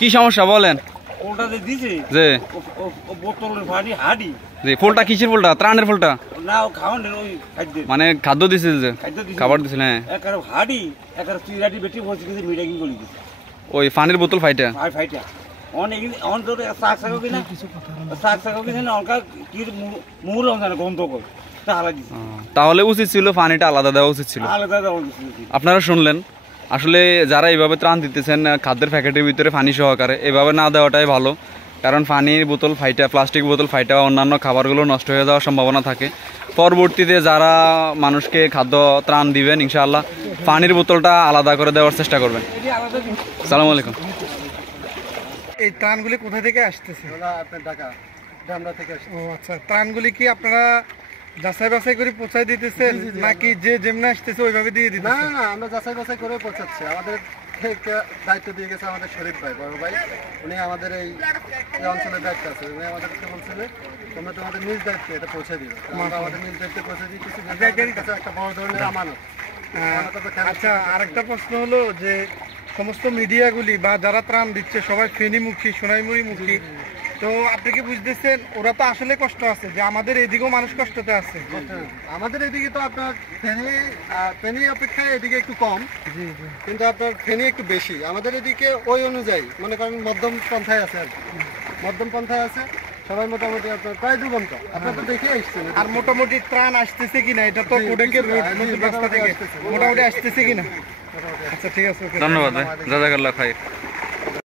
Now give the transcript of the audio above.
কি সমস্যা বলেন? কোনটা যে দিছে যে ও বোতলের পানি হাড়ি যে ফুলটা কিসের ফুলটা? ত্রাণের ফুলটা না ও খাওয়ানোর ওই খাদ্য মানে খাদ্য দিছে যে খাদ্য দিছে খাবার দিছে হ্যাঁ একার হাড়ি একার চিরাটি বেটি বসে গেছে মিটাকিং করে দিছে ওই পানির বোতল ফাইটা ভাই ভাইটা অনেক অন তো শাক শাক কিনা শাক শাক কিনা অনকা কি মুর অনকা গন্ধ করে তাহলে দিছে তাহলে উচিত ছিল পানিটা আলাদা দেওয়া উচিত ছিল। আলাদা দেওয়া উচিত। আপনারা শুনলেন আসলে যারা এইভাবে ত্রাণ দিতেছেন খাদ্যের প্যাকেটের ভিতরে পানি সহকারে এভাবে না দেওয়াটাই ভালো, কারণ পানির বোতল ফাইটা প্লাস্টিক বোতল ফাইটা অন্যান্য খাবারগুলো নষ্ট হয়ে যাওয়ার সম্ভাবনা থাকে। পরবর্তীতে যারা মানুষকে খাদ্য ত্রাণ দিবেন ইনশাআল্লাহ পানির বোতলটা আলাদা করে দেওয়ার চেষ্টা করবেন। আসসালামু আলাইকুম। এই ত্রাণগুলি কোথা থেকে আসতেছে? আপনার ঢাকা ঢামরা থেকে আসছে। ও আচ্ছা, ত্রাণগুলি কি আপনারা যাচাই বাছাই করে পৌঁছায় দিতেছেন নাকি যে যেমনি আসতেছে ওইভাবে দিয়ে না দিতেছেন? না আমরা যাচাই বাছাই করে পৌঁছাচ্ছি। আমাদের থেকে দায়িত্ব দিয়ে গেছে আমাদের শরীফ ভাই, বড় ভাই, উনি আমাদের এই অঞ্চলের দায়িত্ব আছে। উনি আমাদেরকে বলছিলেন তোমরা তোমাদের নিজ দায়িত্বে এটা পৌঁছে দিবে। আমরা আমাদের নিজ দায়িত্বে পৌঁছে দিতেছি। কাছে একটা বড় ধরনের আমানত। আচ্ছা, আরেকটা প্রশ্ন হলো যে সমস্ত মিডিয়াগুলি বা যারা ত্রাণ দিচ্ছে সবাই ফেনীমুখী সোনাইমুড়িমুখী, তো আপনি কি বুঝতেছেন ওরা তো আসলে কষ্ট আছে যে আমাদের এদিকেও মানুষ কষ্টতে আছে? আমাদের এদিকে তো আপনার ফেনী অপেক্ষায় এদিকে একটু কম, কিন্তু আপনার ফেনী একটু বেশি। আমাদের এদিকে ওই অনুযায়ী মনে করেন মধ্যম পন্থায় আছে আর কি। মধ্যম পন্থায় আছে সবাই মোটামুটি আপনার প্রায় 2 ঘন্টা আপনার তো দেখে আসছেন। আর মোটামুটি ত্রাণ আসতেছে কিনা এটা তো কোডেকের নতুন রাস্তা থেকে মোটামুটি আসতেছে কিনা? আচ্ছা ঠিক আছে, ধন্যবাদ ভাই, জাযাকাল্লাহ খাইর।